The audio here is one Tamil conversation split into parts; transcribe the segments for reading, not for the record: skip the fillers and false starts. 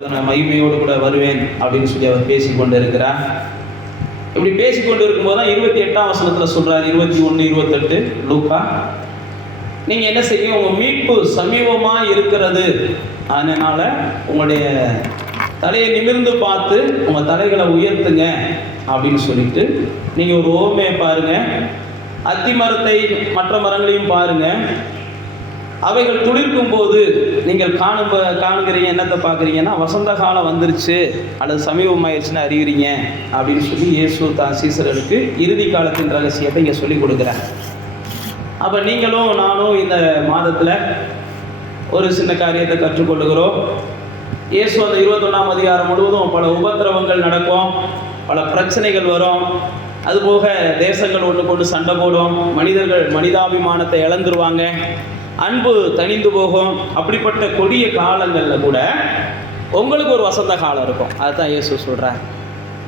நான் மகிமையோடு கூட வருவேன் அப்படின்னு சொல்லி அவர் பேசிக்கொண்டு இருக்கிறார். இப்படி பேசிக்கொண்டு இருக்கும்போது தான் 28ஆம் வசனத்தில் சொல்றார், 21, 28 லூக்கா, நீங்க என்ன செய்யும், உங்க மீட்பு சமீபமா இருக்கிறது, அதனால உங்களுடைய தலையை நிமிர்ந்து பார்த்து உங்க தலைகளை உயர்த்துங்க அப்படின்னு சொல்லிட்டு நீங்க ஒரு ஓமையை பாருங்க. அத்தி மரத்தை மற்ற மரங்களையும் பாருங்க, அவைகள் துளிர்க்கும் போது நீங்கள் காணுகிறீங்க, என்னத்தை பார்க்குறீங்கன்னா வசந்த காலம் வந்துருச்சு அல்லது சமீபமாயிருச்சுன்னு அறிகிறீங்க அப்படின்னு சொல்லி இயேசு தான் சீசர்களுக்கு இறுதி காலத்தின் ரகசியத்தை இங்கே சொல்லி கொடுக்குறேன். அப்போ நீங்களும் நானும் இந்த மாதத்தில் ஒரு சின்ன காரியத்தை கற்றுக்கொள்ளுகிறோம். இயேசு அந்த 21ஆம் அதிகாரம் முழுவதும் பல உபத்திரவங்கள் நடக்கும், பல பிரச்சனைகள் வரும், அதுபோக தேசங்கள் ஒன்று கொண்டு சண்டை போடும், மனிதர்கள் மனிதாபிமானத்தை இழந்துருவாங்க, அன்பு தணிந்து போகும். அப்படிப்பட்ட கொடிய காலங்களில் கூட உங்களுக்கு ஒரு வசந்த காலம் இருக்கும். அதுதான் இயேசு சொல்கிறார்.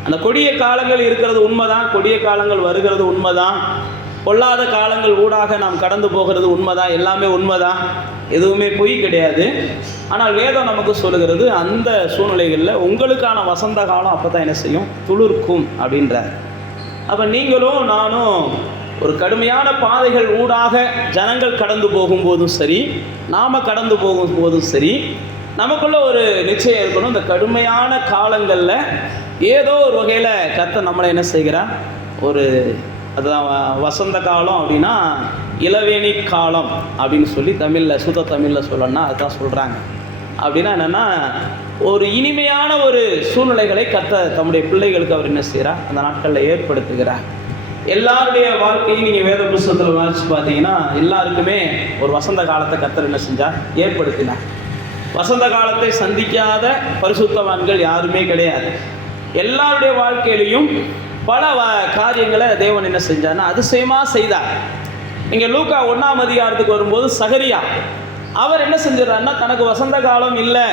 அந்த கொடிய காலங்கள் இருக்கிறது உண்மைதான், கொடிய காலங்கள் வருகிறது உண்மைதான், பொல்லாத காலங்கள் ஊடாக நாம் கடந்து போகிறது உண்மைதான், எல்லாமே உண்மைதான், எதுவுமே பொய் கிடையாது. ஆனால் வேதம் நமக்கு சொல்லுகிறது அந்த சூழ்நிலைகளில் உங்களுக்கான வசந்த காலம் அப்போ தான் என்ன செய்யும், துளிர்க்கும் அப்படின்றார். அப்போ நீங்களும் நானும் ஒரு கடுமையான பாதைகள் ஊடாக ஜனங்கள் கடந்து போகும்போதும் சரி, நாம் கடந்து போகும்போதும் சரி, நமக்குள்ள ஒரு நிச்சயம் இருக்கணும், இந்த கடுமையான காலங்களில் ஏதோ ஒரு வகையில் கர்த்தர் நம்மளை என்ன செய்கிறார், ஒரு அதுதான் வசந்த காலம் அப்படின்னா இளவேணி காலம் அப்படின்னு சொல்லி தமிழில் சுத்த தமிழில் சொல்லணும்னா அதுதான் சொல்கிறாங்க. அப்படின்னா என்னென்னா ஒரு இனிமையான ஒரு சூழ்நிலைகளை கர்த்தர் தம்முடைய பிள்ளைகளுக்கு அவர் என்ன செய்கிறார், அந்த நாட்களில் ஏற்படுத்துகிறார். எல்லாருடைய வாழ்க்கையும் நீங்கள் வேத புஸ்தகத்தில் வாசித்து பார்த்தீங்கன்னா எல்லாருக்குமே ஒரு வசந்த காலத்தை கர்த்தர் என்ன செஞ்சார், ஏற்படுத்தினார். வசந்த காலத்தை சந்திக்காத பரிசுத்தவான்கள் யாருமே கிடையாது. எல்லாருடைய வாழ்க்கையிலையும் பல காரியங்களை தேவன் என்ன செஞ்சார்னா அதிசயமாக செய்தார். நீங்கள் லூக்கா 1ஆம் அதிகாரத்துக்கு வரும்போது சகரியா அவர் என்ன செஞ்சிடறாருன்னா தனக்கு வசந்த காலம் இல்லை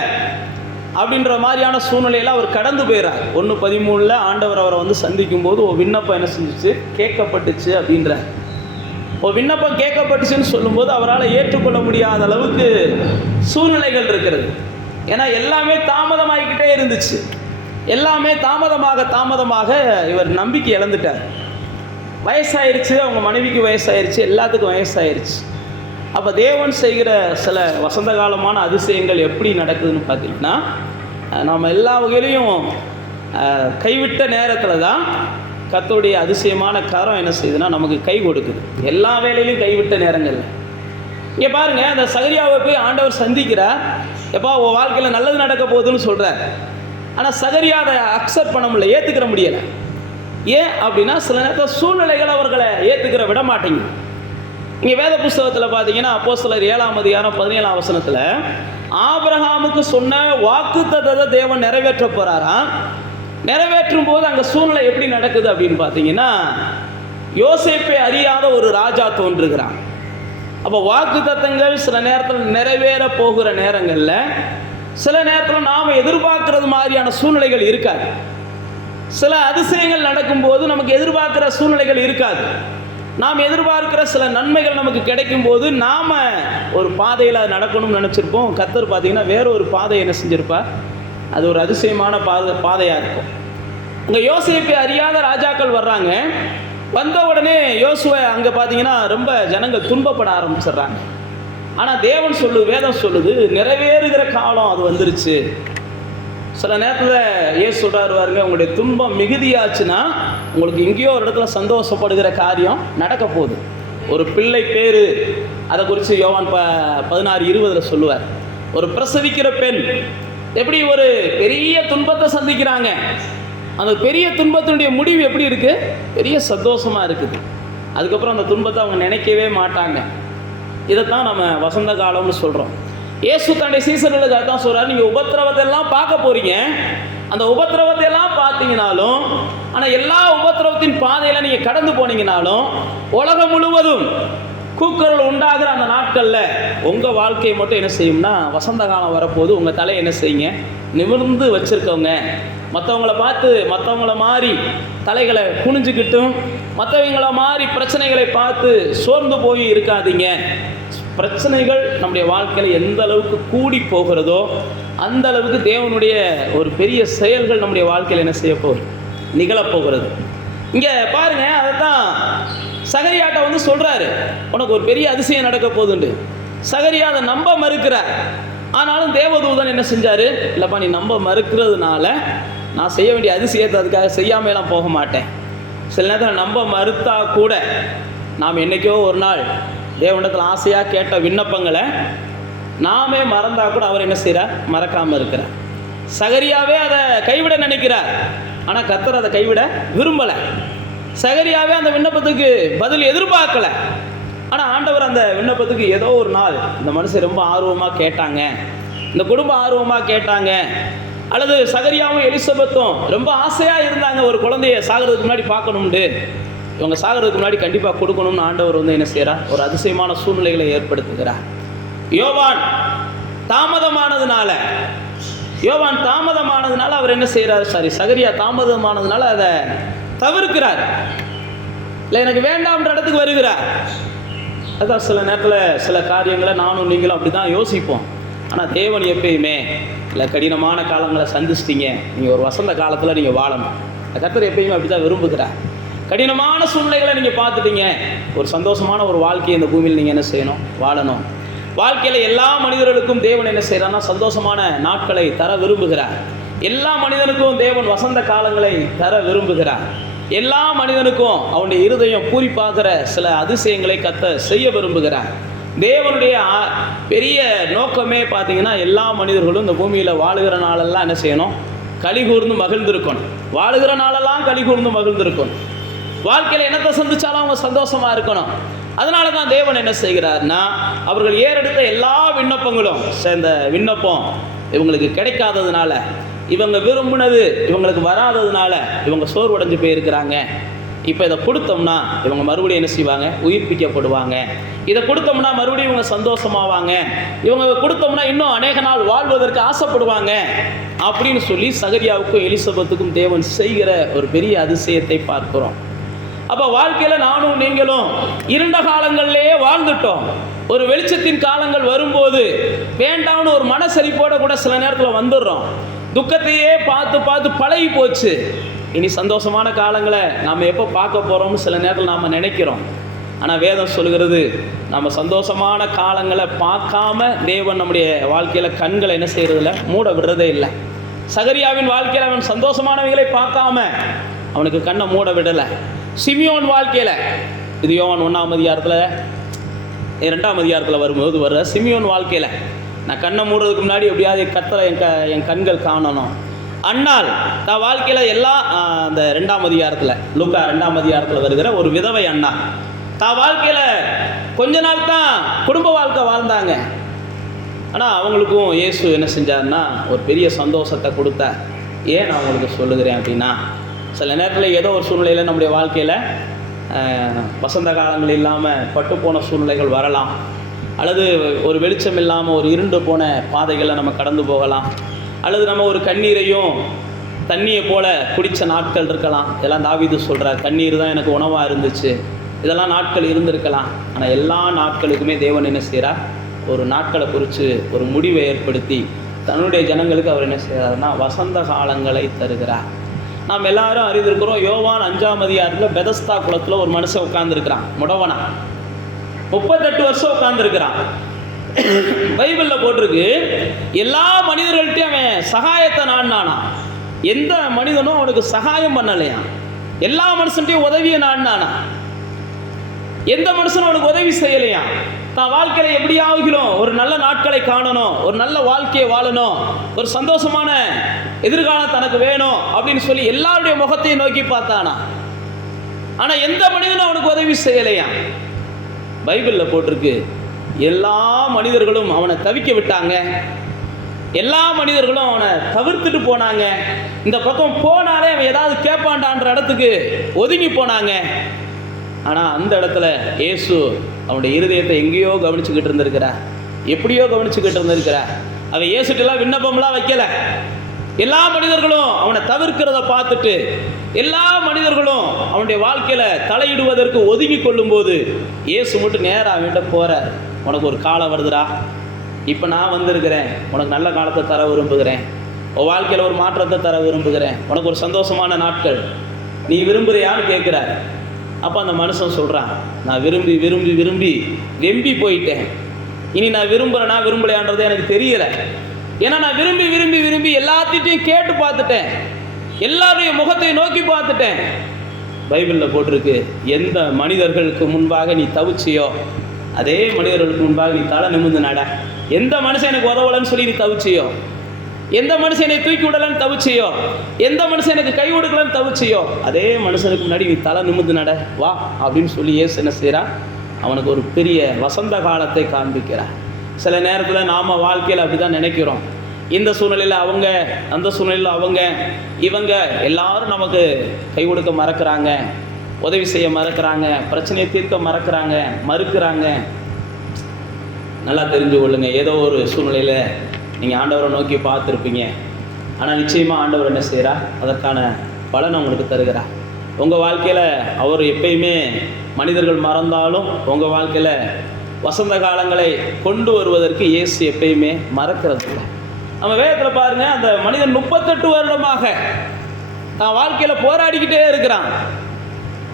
அப்படின்ற மாதிரியான சூழ்நிலையில் அவர் கடந்து போயிறார். 1:13 ஆண்டவர் அவரை வந்து சந்திக்கும் போது ஒரு விண்ணப்பம் என்ன செஞ்சிச்சு, கேட்கப்பட்டுச்சு அப்படின்ற ஒரு விண்ணப்பம் கேட்கப்பட்டுச்சுன்னு சொல்லும்போது அவரால் ஏற்றுக்கொள்ள முடியாத அளவுக்கு சூழ்நிலைகள் இருக்கிறது. ஏன்னா எல்லாமே தாமதமாகிக்கிட்டே இருந்துச்சு, எல்லாமே தாமதமாக இவர் நம்பிக்கை இழந்துட்டார். வயசாயிருச்சு, அவங்க மனைவிக்கு வயசாயிருச்சு, எல்லாத்துக்கும் வயசாயிருச்சு. அப்போ தேவன் செய்கிற சில வசந்த காலமான அதிசயங்கள் எப்படி நடக்குதுன்னு பார்த்தீங்கன்னா, நம்ம எல்லா வகையிலையும் கைவிட்ட நேரத்தில் தான் கர்த்தருடைய அதிசயமான கரம் என்ன செய்யுதுன்னா நமக்கு கை கொடுக்குது. எல்லா வேலையிலையும் கைவிட்ட நேரங்கள். இங்கே பாருங்கள், அந்த சகரியாவை போய் ஆண்டவர் சந்திக்கிறார், எப்போ உன் வாழ்க்கையில் நல்லது நடக்க போகுதுன்னு சொல்கிறார். ஆனால் சகரியா அதை அக்செப்ட் பண்ண முடியல, ஏற்றுக்கிற முடியலை. ஏன் அப்படின்னா சில நேரத்தில் சூழ்நிலைகள் அவர்களை ஏற்றுக்கிற விட மாட்டேங்குது. இங்கே வேத புஸ்தகத்தில் பார்த்தீங்கன்னா அப்போஸ்தலர் 7ஆம் அதிகாரம் 17ஆம் வசனத்தில் ஆபிரகாமுக்கு சொன்ன வாக்குத்தத்தத்தை தேவன் நிறைவேற்ற போகிறாராம். நிறைவேற்றும் போது அங்கே சூழ்நிலை எப்படி நடக்குது அப்படின்னு பார்த்தீங்கன்னா, யோசேப்பை அறியாத ஒரு ராஜா தோன்றுகிறான். அப்போ வாக்குத்தத்தங்கள் சில நேரத்தில் நிறைவேற போகிற நேரங்களில் சில நேரத்தில் நாம் எதிர்பார்க்கறது மாதிரியான சூழ்நிலைகள் இருக்காது. சில அதிசயங்கள் நடக்கும்போது நமக்கு எதிர்பார்க்குற சூழ்நிலைகள் இருக்காது. நாம் எதிர்பார்க்கிற சில நன்மைகள் நமக்கு கிடைக்கும் போது நாம் ஒரு பாதையில் அது நடக்கணும்னு நினச்சிருப்போம். கர்த்தர் பார்த்தீங்கன்னா வேற ஒரு பாதையை என்ன செஞ்சுருப்பார், அது ஒரு அதிசயமான பாதையாக இருக்கும். அங்கே யோசேப்பை அறியாத ராஜாக்கள் வர்றாங்க. வந்த உடனே யோசுவை அங்கே பார்த்தீங்கன்னா ரொம்ப ஜனங்கள் துன்பப்பட ஆரம்பிச்சிடுறாங்க. ஆனால் தேவன் வேதம் சொல்லுது நிறைவேறுகிற காலம் அது வந்துருச்சு. சில நேரத்தில் ஏசு சொல்கிறாரு பாருங்க, உங்களுடைய துன்பம் மிகுதியாச்சுன்னா உங்களுக்கு எங்கேயோ ஒரு இடத்துல சந்தோஷப்படுகிற காரியம் நடக்க போகுது. ஒரு பிள்ளை பேர், அதை குறித்து யோவான் 16:20 சொல்லுவார். ஒரு பிரசவிக்கிற பெண் எப்படி ஒரு பெரிய துன்பத்தை சந்திக்கிறாங்க, அந்த பெரிய துன்பத்தினுடைய முடிவு எப்படி இருக்குது, பெரிய சந்தோஷமாக இருக்குது. அதுக்கப்புறம் அந்த துன்பத்தை அவங்க நினைக்கவே மாட்டாங்க. இதைத்தான் நம்ம வசந்த காலம்னு சொல்கிறோம். இயேசு தன்னுடைய சீசர்களுக்கு அதான் சொல்கிறார், நீங்கள் உபத்திரவத்தை எல்லாம் பார்க்க போகிறீங்க. அந்த உபத்திரவத்தை எல்லாம் பார்த்தீங்கனாலும், ஆனால் எல்லா உபத்திரவத்தின் பாதையில் நீங்கள் கடந்து போனீங்கனாலும் உலகம் முழுவதும் கூக்குரல் உண்டாகிற அந்த நாட்களில் உங்கள் வாழ்க்கையை மட்டும் என்ன செய்யும்னா வசந்த காலம் வரப்போது உங்கள் தலையை என்ன செய்யுங்க, நிமிர்ந்து வச்சுருக்கவங்க. மற்றவங்கள பார்த்து மற்றவங்கள மாதிரி தலைகளை குனிஞ்சுக்கிட்டும் மற்றவங்கள மாதிரி பிரச்சனைகளை பார்த்து சோர்ந்து போய் இருக்காதீங்க. பிரச்சனைகள் நம்முடைய வாழ்க்கையில் எந்த அளவுக்கு கூடி போகிறதோ அந்த அளவுக்கு தேவனுடைய ஒரு பெரிய செயல்கள் நம்முடைய வாழ்க்கையில் என்ன செய்ய போகுது, நிகழப்போகிறது. இங்கே பாருங்க, அதைத்தான் சகரியாட்ட வந்து சொல்றாரு, உனக்கு ஒரு பெரிய அதிசயம் நடக்க போகுதுண்டு. சகரியா அதை நம்ப மறுக்கிறார். ஆனாலும் தேவதூதன் என்ன செஞ்சாரு, இல்லைப்பா நீ நம்ப மறுக்கிறதுனால நான் செய்ய வேண்டிய அதிசயத்தை அதுக்காக செய்யாமலாம் போக மாட்டேன். சில நேரத்தில் நம்ப மறுத்தா கூட நாம் என்றைக்கோ ஒரு நாள் தேவனிடத்தில் ஆசையாக கேட்ட விண்ணப்பங்களை நாமே மறந்தா கூட அவர் என்ன செய்கிறார், மறக்காமல் இருக்கிறார். சகரியாவே அதை கைவிட நினைக்கிறார், ஆனால் கர்த்தர் அதை கைவிட விரும்பலை. சகரியாவே அந்த விண்ணப்பத்துக்கு பதில் எதிர்பார்க்கலை. ஆனால் ஆண்டவர் அந்த விண்ணப்பத்துக்கு ஏதோ ஒரு நாள் இந்த மனுஷன் ரொம்ப ஆர்வமாக கேட்டாங்க, இந்த குடும்பம் ஆர்வமாக கேட்டாங்க, அல்லது சகரியாவும் எலிசபெத்தும் ரொம்ப ஆசையாக இருந்தாங்க ஒரு குழந்தைய சாகிறதுக்கு முன்னாடி பார்க்கணும்னு, இவங்க சாகிறதுக்கு முன்னாடி கண்டிப்பாக கொடுக்கணும்னு ஆண்டவர் வந்து என்ன செய்கிறார், ஒரு அதிசயமான சூழ்நிலைகளை ஏற்படுத்துகிறார். யோவான் தாமதமானதுனால அவர் என்ன செய்கிறார், சகரியா தாமதமானதுனால அதை தவிர்க்கிறார், இல்லை எனக்கு வேண்டாம்ன்ற இடத்துக்கு வருகிறார். அதான் சில நேரத்தில் சில காரியங்களை நானும் நீங்களும் அப்படி தான் யோசிப்போம். ஆனால் தேவன் எப்பயுமே இல்லை கடினமான காலங்களை சந்திச்சிட்டிங்க, நீங்கள் ஒரு வசந்த காலத்தில் நீங்கள் வாழணும். கர்த்தர் எப்பயுமே அப்படி தான் விரும்புகிறார். கடினமான சூழ்நிலைகளை நீங்கள் பார்த்துட்டீங்க, ஒரு சந்தோஷமான ஒரு வாழ்க்கையை இந்த பூமியில் நீங்கள் என்ன செய்யணும், வாழணும். வாழ்க்கையில் எல்லா மனிதர்களுக்கும் தேவன் என்ன செய்கிறார்னா சந்தோஷமான நாட்களை தர விரும்புகிறார். எல்லா மனிதனுக்கும் தேவன் வசந்த காலங்களை தர விரும்புகிறார். எல்லா மனிதனுக்கும் அவனுடைய இருதயம் பூரிப்பாகிற சில அதிசயங்களை கர்த்தர் செய்ய விரும்புகிறார். தேவனுடைய பெரிய நோக்கமே பார்த்தீங்கன்னா எல்லா மனிதர்களும் இந்த பூமியில் வாழுகிற நாளெல்லாம் என்ன செய்யணும், களி கூர்ந்து மகிழ்ந்திருக்கணும். வாழுகிற நாளெல்லாம் களி கூர்ந்து மகிழ்ந்திருக்கணும். வாழ்க்கையில் என்னத்தை சந்திச்சாலும் அவங்க சந்தோஷமா இருக்கணும். அதனால தான் தேவன் என்ன செய்கிறார்னா, அவர்கள் ஏறெடுத்த எல்லா விண்ணப்பங்களும் சேர்ந்த விண்ணப்பம் இவங்களுக்கு கிடைக்காததுனால, இவங்க விரும்பினது இவங்களுக்கு வராததுனால இவங்க சோர்வடைஞ்சு போயிருக்கிறாங்க. இப்போ இதை கொடுத்தோம்னா இவங்க மறுபடியும் என்ன செய்வாங்க, உயிர்ப்பிக்கப்படுவாங்க. இதை கொடுத்தோம்னா மறுபடியும் இவங்க சந்தோஷமாவாங்க. இவங்க கொடுத்தோம்னா இன்னும் அநேக நாள் வாழ்வதற்கு ஆசைப்படுவாங்க அப்படின்னு சொல்லி சகரியாவுக்கும் எலிசபெத்துக்கும் தேவன் செய்கிற ஒரு பெரிய அதிசயத்தை பார்க்கிறோம். அப்போ வாழ்க்கையில் நானும் நீங்களும் இருண்ட காலங்கள்லேயே வாழ்ந்துட்டோம். ஒரு வெளிச்சத்தின் காலங்கள் வரும்போது வேண்டாம்னு ஒரு மனசரிப்போட கூட சில நேரத்தில் வந்துடுறோம். துக்கத்தையே பார்த்து பார்த்து பழகி போச்சு. இனி சந்தோஷமான காலங்களை நாம் எப்போ பார்க்க போகிறோம்னு சில நேரத்தில் நாம் நினைக்கிறோம். ஆனால் வேதம் சொல்கிறது, நம்ம சந்தோஷமான காலங்களை பார்க்காம தேவன் நம்முடைய வாழ்க்கையில் கண்களை என்ன செய்கிறதில்ல, மூட விடுறதே இல்லை. சகரியாவின் வாழ்க்கையில் அவன் சந்தோஷமானவைகளை பார்க்காம அவனுக்கு கண்ணை மூட விடலை. சிமியோன் வாழ்க்கையில், இது யோவான் 1ஆம் அதிகாரத்தில் 2ஆம் அதிகாரத்தில் வரும்போது வர்ற சிமியோன் வாழ்க்கையில், நான் கண்ணை மூடுறதுக்கு முன்னாடி எப்படியாவது கர்த்தரை என் கண்கள் காணணும். அன்னாள் தான் வாழ்க்கையில் எல்லாம் அந்த 2ஆம் அதிகாரத்தில், லூக்கா 2ஆம் அதிகாரத்தில் வருகிற ஒரு விதவை அண்ணா தான் வாழ்க்கையில் கொஞ்ச நாள் தான் குடும்ப வாழ்க்கை வாழ்ந்தாங்க. ஆனால் அவங்களுக்கும் இயேசு என்ன செஞ்சார்னா ஒரு பெரிய சந்தோஷத்தை கொடுத்தார். ஏன் நான் உங்களுக்கு சொல்லுகிறேன் அப்படின்னா, சில நேரத்தில் ஏதோ ஒரு சூழ்நிலையில் நம்முடைய வாழ்க்கையில் வசந்த காலங்கள் இல்லாமல் பட்டு போன சூழ்நிலைகள் வரலாம், அல்லது ஒரு வெளிச்சம் இல்லாமல் ஒரு இருண்டு போன பாதைகளை நம்ம கடந்து போகலாம், அல்லது நம்ம ஒரு கண்ணீரையும் தண்ணியை போல குடித்த நாட்கள் இருக்கலாம். இதெல்லாம் தாவீது சொல்கிறார், தண்ணீர் தான் எனக்கு உணவாக இருந்துச்சு, இதெல்லாம் நாட்கள் இருந்திருக்கலாம். ஆனால் எல்லா நாட்களுக்குமே தேவன் என்ன செய்கிறார், ஒரு நாட்களை குறித்து ஒரு முடிவை ஏற்படுத்தி தன்னுடைய ஜனங்களுக்கு அவர் என்ன செய்கிறார்னா வசந்த காலங்களை தருகிறார். நாம் எல்லாரும் அறிந்திருக்கிறோம், யோவான் 5ஆம் அதிகாரத்தில் பெதஸ்தா குளத்தில் ஒரு மனுஷன் உட்கார்ந்துருக்கிறான், முடவனா 38 வருஷம் உட்கார்ந்துருக்கிறான். பைபிளில் போட்டிருக்கு, எல்லா மனிதர்கள்ட்டையும் அவன் சகாயத்தை நாடினானா, எந்த மனிதனும் அவனுக்கு சகாயம் பண்ணலையா, எல்லா மனுஷன்ட்டையும் உதவியை நாடினானா, எந்த மனுஷனும் அவனுக்கு உதவி செய்யலையா. தான் வாழ்க்கையில் எப்படியாகிலும் ஒரு நல்ல நாட்களை காணணும், ஒரு நல்ல வாழ்க்கையை வாழணும், ஒரு சந்தோஷமான எதிர்காலம் தனக்கு வேணும் அப்படின்னு சொல்லி எல்லாருடைய முகத்தையும் நோக்கி பார்த்தானா. ஆனால் எந்த மனிதனும் அவனுக்கு உதவி செய்யலையா. பைபிளில் போட்டிருக்கு, எல்லா மனிதர்களும் அவனை தவிக்க விட்டாங்க, எல்லா மனிதர்களும் அவனை தவிர்த்துட்டு போனாங்க. இந்த பக்கம் போனாலே அவன் ஏதாவது கேட்பான்டான்ற இடத்துக்கு ஒதுங்கி போனாங்க. ஆனால் அந்த இடத்துல இயேசு அவனுடைய இருதயத்தை எங்கேயோ கவனிச்சுக்கிட்டு இருந்திருக்கிறார், எப்படியோ கவனிச்சுக்கிட்டு இருந்திருக்கிறார். அவன் இயேசுட்டெல்லாம் விண்ணப்பம்லாம் வைக்கல. எல்லா மனிதர்களும் அவனை தவிர்க்கிறத பார்த்துட்டு எல்லா மனிதர்களும் அவனுடைய வாழ்க்கையில் தலையிடுவதற்கு ஒதுங்கி கொள்ளும்போது இயேசு மட்டும் நேராக அவன்கிட்ட போகிறார். உனக்கு ஒரு காலம் வருதுடா, இப்போ நான் வந்திருக்கிறேன், உனக்கு நல்ல காலத்தை தர விரும்புகிறேன், உன் வாழ்க்கையில் ஒரு மாற்றத்தை தர விரும்புகிறேன், உனக்கு ஒரு சந்தோஷமான நாட்கள் நீ விரும்புகிறியான்னு கேட்குறார். அப்போ அந்த மனுஷன் சொல்கிறான், நான் விரும்பி விரும்பி விரும்பி வெம்பி போயிட்டேன், இனி நான் விரும்புகிறேன்னா விரும்பலையான்றது எனக்கு தெரியலை. ஏன்னா நான் விரும்பி விரும்பி விரும்பி எல்லாத்திட்டையும் கேட்டு பார்த்துட்டேன், எல்லாருடைய முகத்தை நோக்கி பார்த்துட்டேன். பைபிளில் போட்டிருக்கு, எந்த மனிதர்களுக்கு முன்பாக நீ தவிச்சியோ அதே மனிதர்களுக்கு முன்பாக நீ தலை நிமிர்ந்து நட. எந்த மனுஷன் எனக்கு உதவலன்னு சொல்லி நீ தவிச்சியோ, எந்த மனுஷனை தூக்கி விடலன்னு தவிச்சியோ, எந்த மனுஷன் எனக்கு கை கொடுக்கலன்னு தவிச்சியோ, அதே மனுஷனுக்கு முன்னாடி நீ தலை நிமிர்ந்து நட வா அப்படின்னு சொல்லி இயேசு என்ன செய்கிறா, அவனுக்கு ஒரு பெரிய வசந்த காலத்தை காண்பிக்கிறார். சில நேரத்தில் நாம் வாழ்க்கையில் அப்படி தான் நினைக்கிறோம். இந்த சூழ்நிலையில் அவங்க, அந்த சூழ்நிலையில் அவங்க, இவங்க எல்லாரும் நமக்கு கை கொடுக்க மறக்கிறாங்க, உதவி செய்ய மறக்கிறாங்க, பிரச்சனையை தீர்க்க மறுக்கிறாங்க. நல்லா தெரிஞ்சு கொள்ளுங்க, ஏதோ ஒரு சூழ்நிலையில் நீங்கள் ஆண்டவரை நோக்கி பார்த்துருப்பீங்க. ஆனால் நிச்சயமாக ஆண்டவர் என்ன செய்கிறார், அதற்கான பலனை உங்களுக்கு தருகிறார். உங்கள் வாழ்க்கையில் அவர் எப்பயுமே மனிதர்கள் மறந்தாலும் உங்கள் வாழ்க்கையில் வசந்த காலங்களை கொண்டு வருவதற்கு இயேசு எப்பயுமே மறக்கிறது இல்லை. நம்ம வேதத்தில் பாருங்கள், அந்த மனிதன் 38 வருடமாக தான் வாழ்க்கையில் போராடிக்கிட்டே இருக்கிறான்.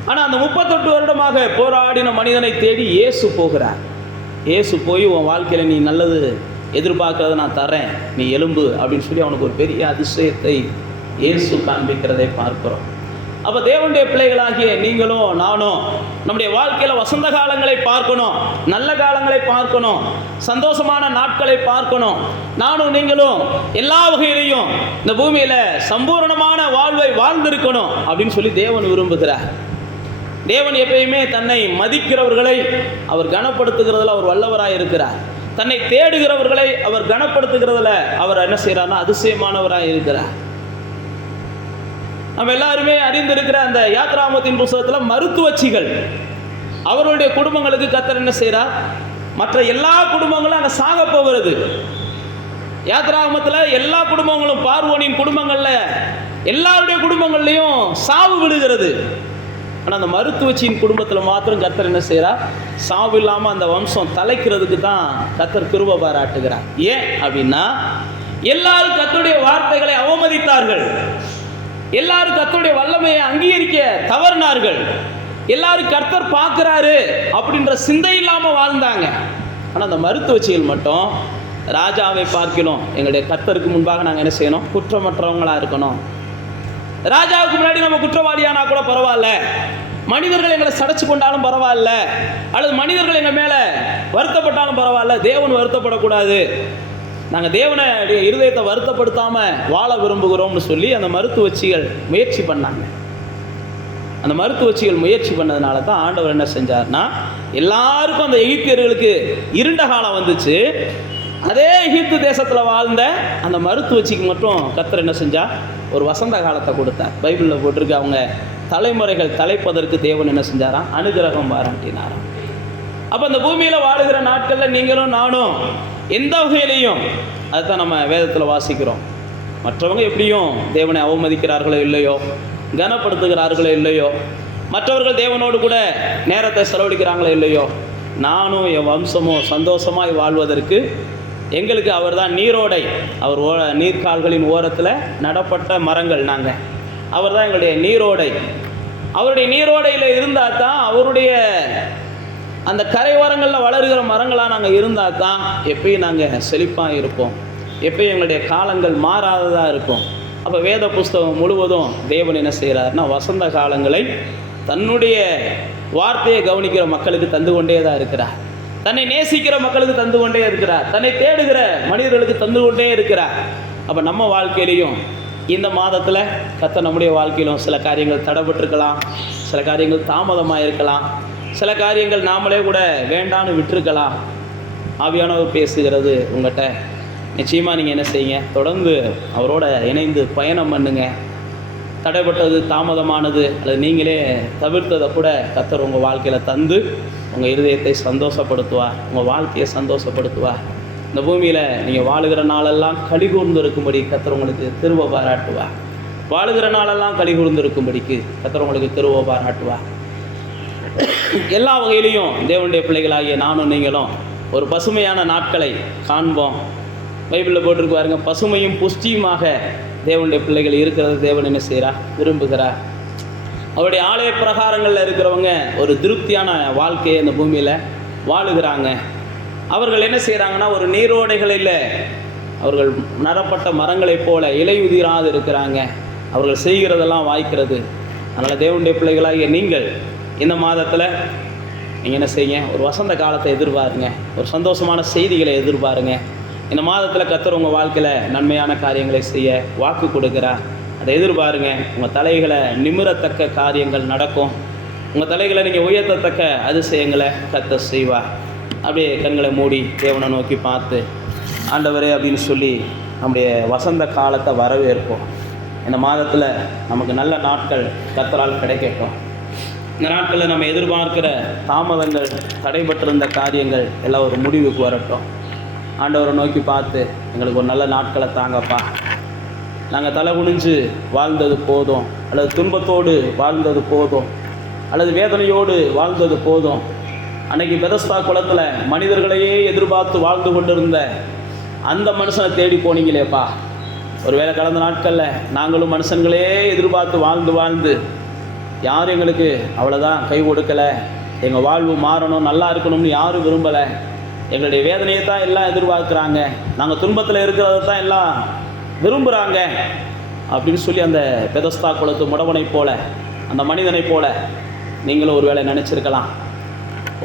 ஆனால் அந்த 38 வருடமாக போராடின மனிதனை தேடி இயேசு போகிறார். இயேசு போய் உன் வாழ்க்கையில் நீ நல்லது எதிர்பார்க்கறத நான் தரேன், நீ எலும்பு அப்படின்னு சொல்லி அவனுக்கு ஒரு பெரிய அதிசயத்தை இயேசு காண்பிக்கிறதை பார்க்கிறோம். அப்போ தேவனுடைய பிள்ளைகளாகிய நீங்களும் நானும் நம்முடைய வாழ்க்கையில் வசந்த காலங்களை பார்க்கணும், நல்ல காலங்களை பார்க்கணும், சந்தோஷமான நாட்களை பார்க்கணும். நானும் நீங்களும் எல்லா வகையிலையும் இந்த பூமியில் சம்பூர்ணமான வாழ்வை வாழ்ந்திருக்கணும் அப்படின்னு சொல்லி தேவன் விரும்புகிறார். தேவன் எப்பயுமே தன்னை மதிக்கிறவர்களை அவர் கனப்படுத்துகிறதுல அவர் வல்லவராக இருக்கிறார். தன்னை தேடுகிறவர்களை அவர் கனப்படுத்துகிறதுல அவர் என்ன செய்கிறார்னா அதிசயமானவராக இருக்கிறார். நம்ம எல்லாருமே அறிந்திருக்கிற அந்த யாத்ராகமத்தின் புத்தகத்தில் மருத்துவச்சிகள் அவருடைய குடும்பங்களுக்கு கர்த்தர் என்ன செய்கிறார், மற்ற எல்லா குடும்பங்களும் அங்கே சாக போகிறது. யாத்ராகமத்தில் எல்லா குடும்பங்களும், பார்வோனின் குடும்பங்களில் எல்லாருடைய குடும்பங்கள்லையும் சாவு விடுகிறது. ஆனால் அந்த மருத்துவச்சியின் குடும்பத்தில் மாத்திரம் கர்த்தர் என்ன செய்கிறார், சாவு இல்லாமல் அந்த வம்சம் தலைக்கிறதுக்கு தான் கர்த்தர் கிருபை பாராட்டுகிறார். ஏன் அப்படின்னா, எல்லாரும் கர்த்தருடைய வார்த்தைகளை அவமதித்தார்கள், எல்லாரும் கர்த்தருடைய வல்லமையை அங்கீகரிக்க தவறினார்கள், எல்லாரும் கர்த்தர் பார்க்குறாரு அப்படின்ற சிந்தை இல்லாமல் வாழ்ந்தாங்க. ஆனால் அந்த மருத்துவச்சிகள் மட்டும் ராஜாவை பார்க்கணும், எங்களுடைய கர்த்தருக்கு முன்பாக நாங்கள் என்ன செய்யணும், குற்றமற்றவங்களாக இருக்கணும். ராஜாவுக்கு முன்னாடி நம்ம குற்றவாளியானா கூட பரவாயில்ல, மனிதர்கள் எங்களை சடைச்சு கொண்டாலும் பரவாயில்ல, அல்லது மனிதர்கள் எங்கள் மேலே வருத்தப்பட்டாலும் பரவாயில்ல, தேவன் வருத்தப்படக்கூடாது, நாங்கள் தேவனுடைய இருதயத்தை வருத்தப்படுத்தாமல் வாழ விரும்புகிறோம்னு சொல்லி அந்த மருத்துவச்சிகள் முயற்சி பண்ணாங்க. அந்த மருத்துவச்சிகள் முயற்சி பண்ணதுனால தான் ஆண்டவர் என்ன செஞ்சார்னா, எல்லாருக்கும் அந்த எகிப்தியர்களுக்கு இருண்ட காலம் வந்துச்சு. அதே எகிப்து தேசத்தில் வாழ்ந்த அந்த மருத்துவச்சிக்கு மட்டும் கர்த்தர் என்ன செஞ்சார், ஒரு வசந்த காலத்தை கொடுத்தார். பைபிளில் போட்டிருக்கு, அவங்க தலைமுறைகள் தலைப்பதற்கு தேவன் என்ன செஞ்சாராம், அனுகிரகம் பாராட்டினாராம். அப்போ அந்த பூமியில் வாழுகிற நாட்களில் நீங்களும் நானும் எந்த வகையிலையும், அதுதான் நம்ம வேதத்தில் வாசிக்கிறோம், மற்றவங்க எப்படியும் தேவனை அவமதிக்கிறார்களோ இல்லையோ, கனப்படுத்துகிறார்களோ இல்லையோ, மற்றவர்கள் தேவனோடு கூட நேரத்தை செலவழிக்கிறாங்களோ இல்லையோ, நானும் என் வம்சமும் சந்தோஷமாய் வாழ்வதற்கு எங்களுக்கு அவர் தான் நீரோடை. அவர் நீர்க்கால்களின் ஓரத்தில் நடப்பட்ட மரங்கள் நாங்கள், அவர் தான் எங்களுடைய நீரோடை. அவருடைய நீரோடையில் இருந்தால் தான், அவருடைய அந்த கரையோரங்களில் வளருகிற மரங்களாக நாங்கள் இருந்தால் தான் எப்பயும் நாங்கள் செழிப்பாக இருப்போம், எப்பயும் எங்களுடைய காலங்கள் மாறாததாக இருக்கும். அப்போ வேத புஸ்தகம் முழுவதும் தேவன் என்ன செய்கிறார்னா, வசந்த காலங்களை தன்னுடைய வார்த்தையை கவனிக்கிற மக்களுக்கு தந்து கொண்டே தான் இருக்கிறார், தன்னை நேசிக்கிற மக்களுக்கு தந்து கொண்டே இருக்கிறார், தன்னை தேடுகிற மனிதர்களுக்கு தந்து கொண்டே இருக்கிறார். அப்போ நம்ம வாழ்க்கையிலையும் இந்த மாதத்தில் கர்த்தர் நம்முடைய வாழ்க்கையிலும் சில காரியங்கள் தடைபட்டிருக்கலாம், சில காரியங்கள் தாமதமாக இருக்கலாம், சில காரியங்கள் நாமளே கூட வேண்டான்னு விட்டுருக்கலாம். ஆவியானவர் பேசுகிறது உங்கள்கிட்ட, நிச்சயமாக நீங்கள் என்ன செய்யுங்க, தொடர்ந்து அவரோட இணைந்து பயணம் பண்ணுங்க. தடைப்பட்டது, தாமதமானது, அல்லது நீங்களே தவிர்த்ததை கூட கர்த்தர் உங்கள் வாழ்க்கையில் தந்து உங்கள் இருதயத்தை சந்தோஷப்படுத்துவார், உங்கள் வாழ்க்கையை சந்தோஷப்படுத்துவார். இந்த பூமியில் நீங்கள் வாழுகிற நாளெல்லாம் கலிகூர்ந்து இருக்கும்படி கர்த்தர் உங்களுக்கு கிருபை பாராட்டுவார். வாழுகிற நாளெல்லாம் கலிகூர்ந்து இருக்கும்படிக்கு கர்த்தர் உங்களுக்கு கிருபை பாராட்டுவார். எல்லா வகையிலையும் தேவனுடைய பிள்ளைகளாகிய நானும் நீங்களும் ஒரு பசுமையான நாட்களை காண்போம். பைபிளில் போட்டிருக்கு பாருங்க, பசுமையும் புஷ்டியுமாக தேவனுடைய பிள்ளைகள் இருக்கிறது தேவன் என்ன செய்கிறார், விரும்புகிறார். அவருடைய ஆலய பிரகாரங்களில் இருக்கிறவங்க ஒரு திருப்தியான வாழ்க்கையை இந்த பூமியில் வாழுகிறாங்க. அவர்கள் என்ன செய்கிறாங்கன்னா, ஒரு நீரோடைகளில் அவர்கள் நடப்பட்ட மரங்களைப் போல இலையுதிராது இருக்கிறாங்க. அவர்கள் செய்கிறதெல்லாம் வாய்க்கிறது. அதனால் தேவனுடைய பிள்ளைகளாகிய நீங்கள் இந்த மாதத்தில் நீங்கள் என்ன செய்யுங்க, ஒரு வசந்த காலத்தை எதிர்பாருங்க, ஒரு சந்தோஷமான செய்திகளை எதிர்பாருங்க. இந்த மாதத்தில் கர்த்தர் உங்கள் வாழ்க்கையில் நன்மையான காரியங்களை செய்ய வாக்கு கொடுக்கிறார். அதை எதிர்பாருங்க. உங்கள் தலைகளை நிமிரத்தக்க காரியங்கள் நடக்கும். உங்கள் தலைகளை நீங்கள் உயர்த்தத்தக்க அதிசயங்களை கர்த்தர் செய்வார். அப்படியே கண்களை மூடி தேவனை நோக்கி பார்த்து, ஆண்டவரே அப்படின்னு சொல்லி நம்முடைய வசந்த காலத்தை வரவேற்போம். இந்த மாதத்தில் நமக்கு நல்ல நாட்கள் கர்த்தரால் கிடைக்கட்டும். இந்த நாட்களில் நம்ம எதிர்பார்க்கிற தாமதங்கள், தடைபட்டிருந்த காரியங்கள் எல்லாம் ஒரு முடிவுக்கு வரட்டும். ஆண்டவரை நோக்கி பார்த்து, எங்களுக்கு ஒரு நல்ல நாட்களை தாங்கப்பா. நாங்கள் தலை குனிஞ்சு வாழ்ந்தது போதும், அல்லது துன்பத்தோடு வாழ்ந்தது போதும், அல்லது வேதனையோடு வாழ்ந்தது போதும். அன்னைக்கு பெதஸ்தா குளத்தில் மனிதர்களையே எதிர்பார்த்து வாழ்ந்து கொண்டிருந்த அந்த மனுஷனை தேடி போனீங்களேப்பா. ஒருவேளை கடந்த நாட்களில் நாங்களும் மனுஷங்களே எதிர்பார்த்து வாழ்ந்து யாரும் எங்களுக்கு அவ்வளோதான் கை கொடுக்கலை, எங்கள் வாழ்வு மாறணும், நல்லா இருக்கணும்னு யாரும் விரும்பலை, எங்களுடைய வேதனையை தான் எல்லாம் எதிர்பார்க்குறாங்க, நாங்கள் துன்பத்தில் இருக்கிறத தான் எல்லாம் விரும்புகிறாங்க அப்படின்னு சொல்லி அந்த பெதஸ்தா குளத்து முடவனை போல, அந்த மனிதனை போல நீங்களும் ஒரு வேளை நினச்சிருக்கலாம்.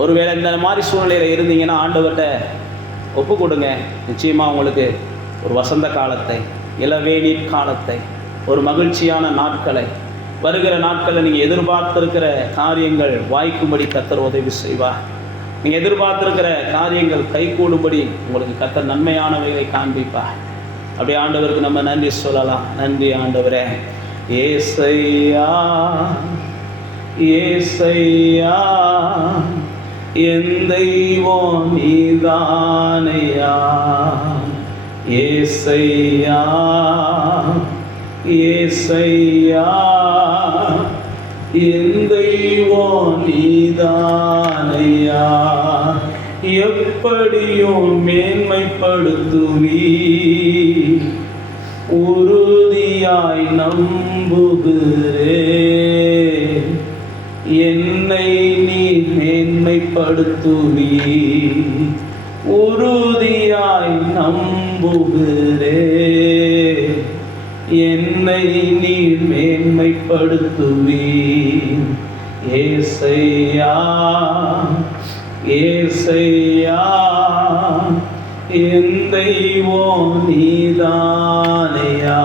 ஒருவேளை இந்த மாதிரி சூழ்நிலையில் இருந்தீங்கன்னா ஆண்டவர்கிட்ட ஒப்பு கொடுங்க. நிச்சயமாக உங்களுக்கு ஒரு வசந்த காலத்தை, இளவேநீர் காலத்தை, ஒரு மகிழ்ச்சியான நாட்களை, வருகிற நாட்களில் நீங்கள் எதிர்பார்த்திருக்கிற காரியங்கள் வாய்க்கும்படி கர்த்தர் உதவி செய்வார். நீங்கள் எதிர்பார்த்திருக்கிற காரியங்கள் கைகூடும்படி உங்களுக்கு கர்த்தர் நன்மையானவைகளை காண்பிப்பார். அப்படியே ஆண்டவருக்கு நம்ம நன்றி சொல்லலாம். நன்றி ஆண்டவரே. ஏசையா ஏசையா என் தெய்வம் நீதானையா. ஏசையா ஏசையா என் தெய்வம் நீதானையா. எப்படியும் மேன்மைப்படுத்துவீ, உறுதியாய் நம்புகிறே. என்னை நீ மேன்மைப்படுத்துவீ, உறுதியாய் நம்புகிறே. என்னை நீ மேன்மைப்படுத்துவீ. ஏசையா ஏசையா என் தெய்வம் நீதானையா.